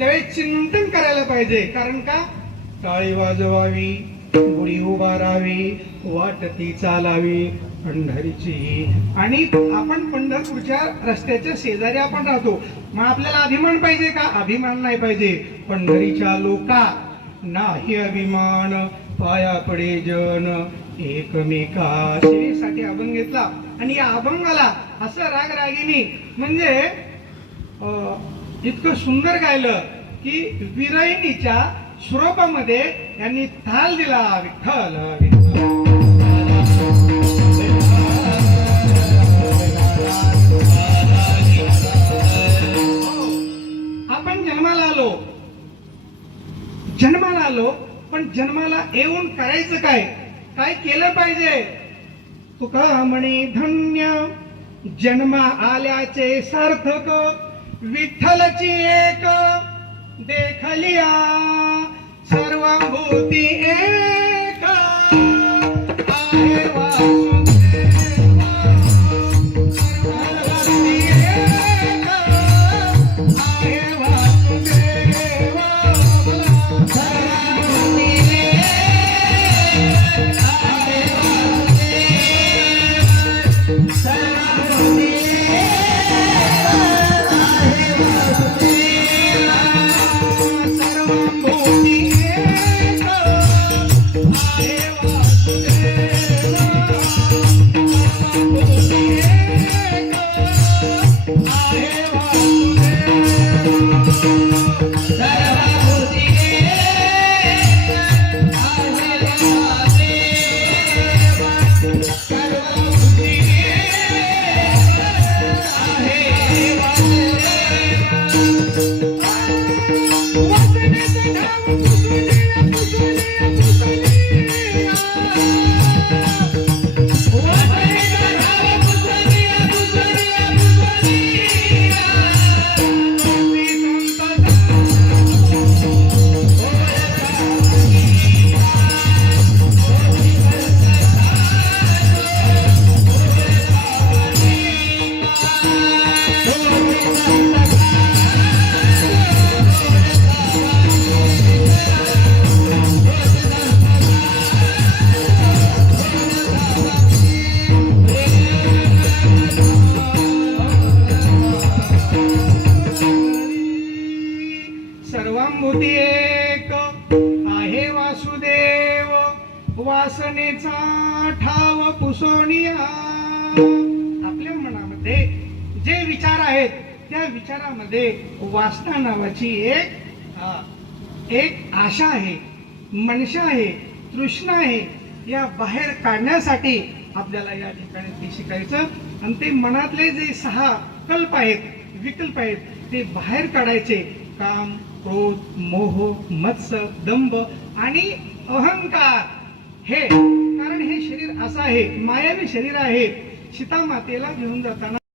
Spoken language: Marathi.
त्यावेळी चिंतन करायला पाहिजे. कारण का टाळी वाजवावी, गुढी उभारावी, वाटती चालावी पंढरीची. आणि आपण पंढरपूरच्या रस्त्याच्या शेजारी आपण राहतो. मग आपल्याला अभिमान पाहिजे का? अभिमान नाही पाहिजे. पंढरीच्या लोका नाही अभिमान, पाया पडे जन एकमेका. सेवेसाठी अभंग घेतला आणि या अभंगाला असं राग रागिनी म्हणजे इतकं सुंदर गायलं की विरहिणीच्या स्वरूपामध्ये यांनी ताल दिला. विठ्ठल विठ्ठल. आपण जन्माला आलो पण जन्माला येऊन करायचं काय? काय केलं पाहिजे? तुका म्हणे धन्य जन्म आल्याचे सार्थक, विठ्ठलची एक देखलिया सर्वभूती एक आहे वासुदेव. सर्वभूती एक आहे वासुदेव. सर्वभूती एक आहे वासुदेव. सर्वभूती सर्वभूती एक आहे वासुदेव. वासनेचा ठाव पुसोनिया. आपल्या मनामध्ये जे विचार आहेत त्या विचारामध्ये वासना नावाची एक आशा आहे, मनशा आहे, तृष्णा आहे. या बाहेर काढण्यासाठी आपल्याला या ठिकाणी ते शिकायचं. आणि ते मनातले जे 6 कल्प आहेत, विकल्प आहेत, ते बाहेर काढायचे. काम, क्रोध, मोह, मत्स्य, दंभ आणि अहंकार. हे कारण हे शरीर असं आहे, मायावी शरीर आहे. सीता मातेला घेऊन जाताना